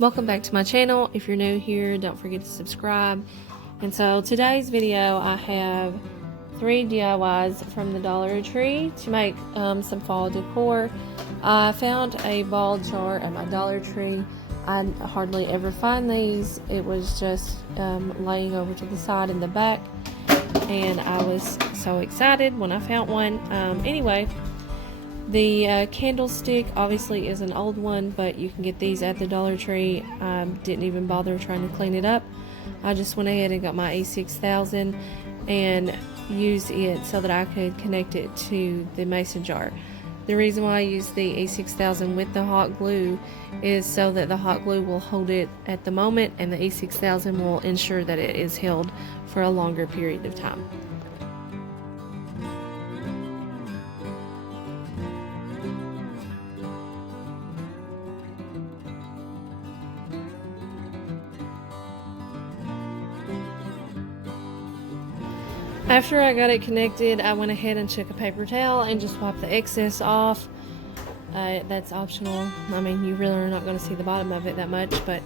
Welcome back to my channel. If you're new here, don't forget to subscribe. And so today's video, I have 3 DIYs from the Dollar Tree to make some fall decor. I found a ball jar at my Dollar Tree. I hardly ever find these. It was just laying over to the side in the back, and I was so excited when I found one. Anyway, the candlestick obviously is an old one, but you can get these at the Dollar Tree. I didn't even bother trying to clean it up. I just went ahead and got my A6000 and used it so that I could connect it to the mason jar. The reason why I use the A6000 with the hot glue is so that the hot glue will hold it at the moment, and the A6000 will ensure that it is held for a longer period of time. After I got it connected, I went ahead and took a paper towel and just wiped the excess off. That's optional. I mean, you really are not going to see the bottom of it that much, but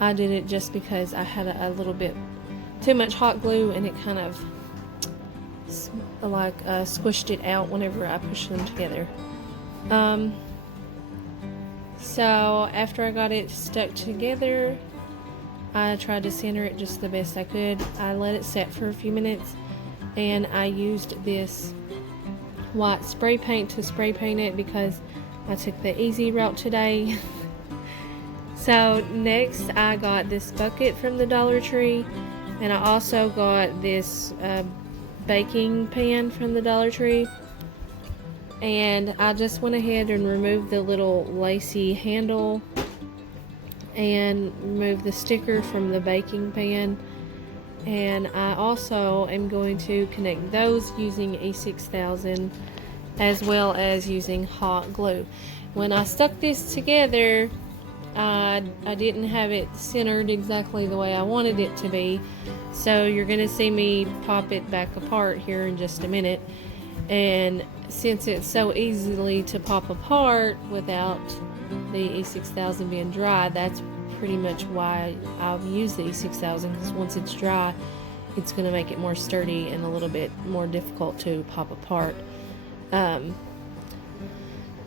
I did it just because I had a little bit too much hot glue, and it kind of squished it out whenever I pushed them together. So after I got it stuck together, I tried to center it just the best I could. I let it set for a few minutes, and I used this white spray paint to spray paint it because I took the easy route today. So next I got this bucket from the Dollar Tree, and I also got this baking pan from the Dollar Tree, and I just went ahead and removed the little lacy handle and removed the sticker from the baking pan. And I also am going to connect those using A6000 as well as using hot glue. When I stuck this together, I didn't have it centered exactly the way I wanted it to be, so you're going to see me pop it back apart here in just a minute. And since it's so easily to pop apart without the A6000 being dry, that's pretty much why I'll use the E6000, because once it's dry, it's going to make it more sturdy and a little bit more difficult to pop apart. But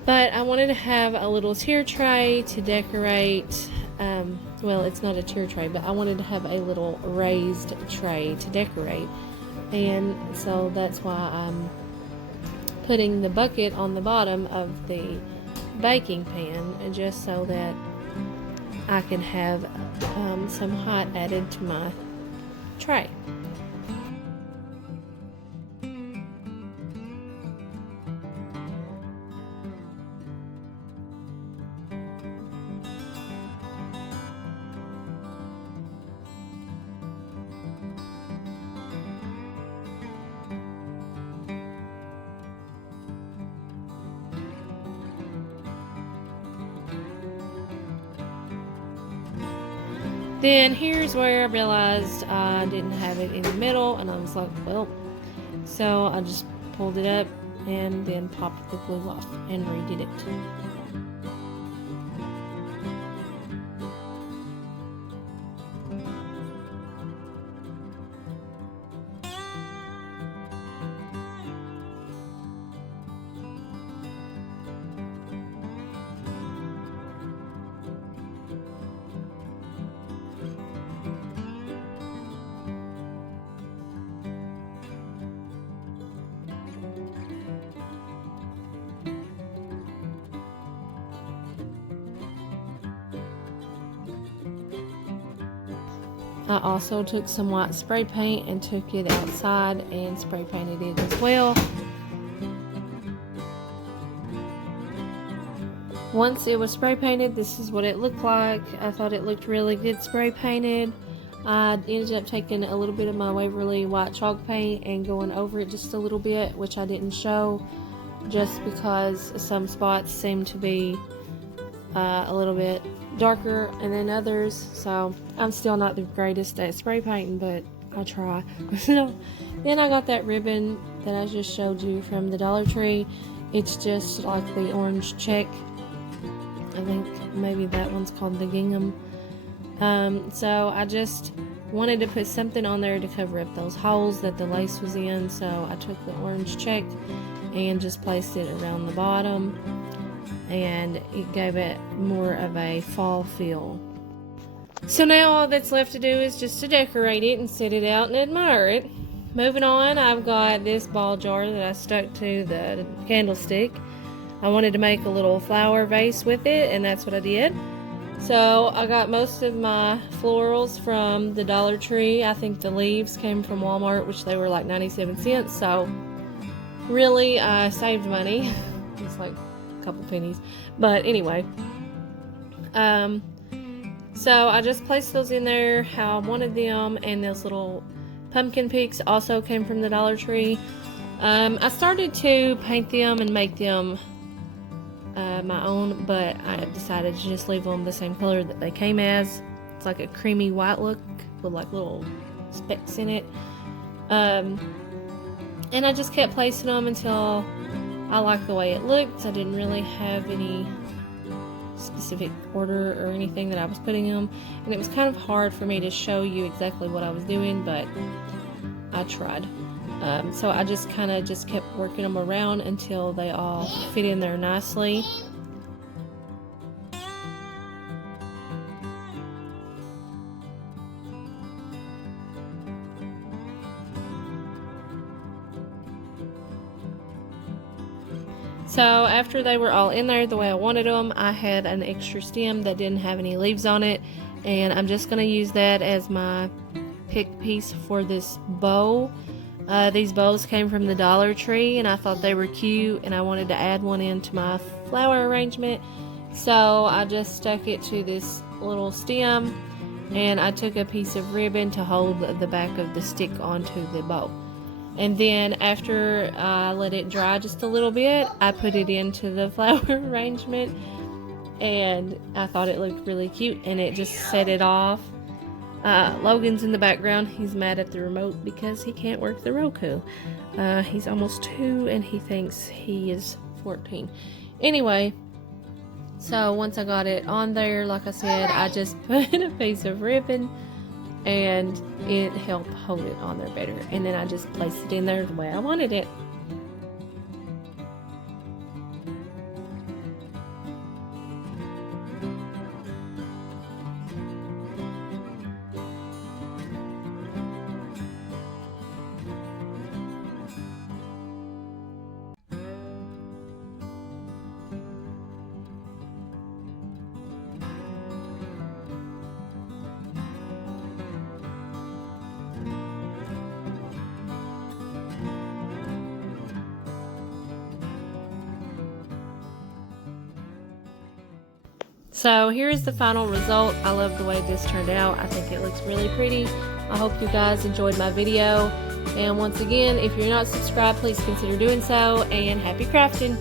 I wanted to have a little tier tray to decorate. Well, it's not a tier tray, but I wanted to have a little raised tray to decorate, and so that's why I'm putting the bucket on the bottom of the baking pan, just so that I can have some height added to my tray. Then here's where I realized I didn't have it in the middle, and I was like, well, so I just pulled it up and then popped the glue off and redid it. I also took some white spray paint and took it outside and spray painted it as well. Once it was spray painted, this is what it looked like. I thought it looked really good spray painted. I ended up taking a little bit of my Waverly white chalk paint and going over it just a little bit, which I didn't show just because some spots seem to be a little bit darker and then others, so I'm still not the greatest at spray painting, but I try. So then I got that ribbon that I just showed you from the Dollar Tree. It's just like the orange check. I think maybe that one's called the Gingham. So I just wanted to put something on there to cover up those holes that the lace was in, so I took the orange check and just placed it around the bottom, and it gave it more of a fall feel. So now all that's left to do is just to decorate it and set it out and admire it. Moving on, I've got this ball jar that I stuck to the candlestick. I wanted to make a little flower vase with it, and that's what I did. So I got most of my florals from the Dollar Tree. I think the leaves came from Walmart, which they were like 97 cents. So really, I saved money. It's like a couple pennies. But anyway, so I just placed those in there how I wanted them, and those little pumpkin picks also came from the Dollar Tree. I started to paint them and make them my own, but I decided to just leave them the same color that they came as. It's like a creamy white look with like little specks in it. And I just kept placing them until I liked the way it looked. I didn't really have any specific order or anything that I was putting them, and it was kind of hard for me to show you exactly what I was doing, but I tried. So I just kind of just kept working them around until they all fit in there nicely. So after they were all in there the way I wanted them, I had an extra stem that didn't have any leaves on it, and I'm just going to use that as my pick piece for this bow. These bows came from the Dollar Tree, and I thought they were cute, and I wanted to add one into my flower arrangement. So I just stuck it to this little stem, and I took a piece of ribbon to hold the back of the stick onto the bow. And then after I let it dry just a little bit, I put it into the flower arrangement, and I thought it looked really cute, and it just set it off. Logan's in the background. He's mad at the remote because he can't work the Roku. He's almost 2 and he thinks he is 14. Anyway, so once I got it on there, like I said, I just put a piece of ribbon, and it helped hold it on there better. And then I just placed it in there the way I wanted it. So here is the final result. I love the way this turned out. I think it looks really pretty. I hope you guys enjoyed my video. And once again, if you're not subscribed, please consider doing so, and happy crafting!